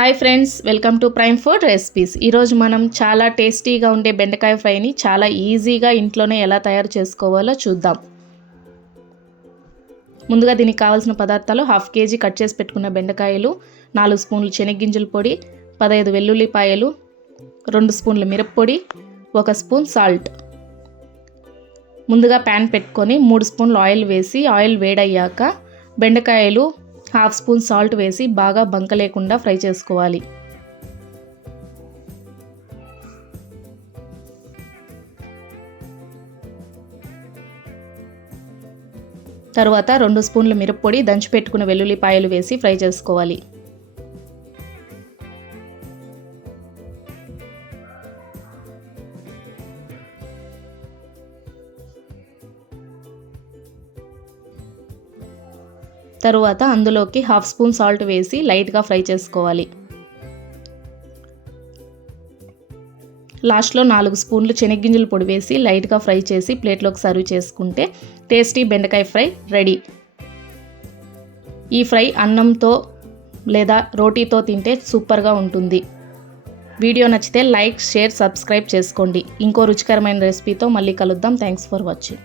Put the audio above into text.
Hi friends, welcome to prime food recipes. ఈరోజు మనం చాలా టేస్టీగా ఉండే బెండకాయ ఫ్రైని చాలా ఈజీగా ఇంట్లోనే ఎలా తయారు చేసుకోవాలో చూద్దాం. ముందుగా దీనికి కావాల్సిన పదార్థాలు: 1/2 kg కట్ చేసి పెట్టుకున్న బెండకాయలు, 4 స్పూన్లు శనగగింజల పొడి, 15 వెల్లుల్లిపాయలు, 2 స్పూన్ల మిరప్పొడి, 1 స్పూన్ సాల్ట్. ముందుగా ప్యాన్ పెట్టుకొని 3 స్పూన్లు ఆయిల్ వేసి ఆయిల్ వేడయ్యాక బెండకాయలు 1/2 స్పూన్ సాల్ట్ వేసి బాగా బంక లేకుండా ఫ్రై చేసుకోవాలి. తరువాత 2 స్పూన్ల మిరప్పొడి, దంచి పెట్టుకున్న వెల్లుల్లిపాయలు వేసి ఫ్రై చేసుకోవాలి. తరువాత అందులోకి 1/2 స్పూన్ సాల్ట్ వేసి లైట్గా ఫ్రై చేసుకోవాలి. లాస్ట్లో 4 స్పూన్లు శనగగింజల పొడి వేసి లైట్గా ఫ్రై చేసి ప్లేట్లోకి సర్వ్ చేసుకుంటే టేస్టీ బెండకాయ ఫ్రై రెడీ. ఈ ఫ్రై అన్నంతో లేదా రోటీతో తింటే సూపర్గా ఉంటుంది. వీడియో నచ్చితే లైక్, షేర్, సబ్స్క్రైబ్ చేసుకోండి. ఇంకో రుచికరమైన రెసిపీతో మళ్ళీ కలుద్దాం. Thanks for watching.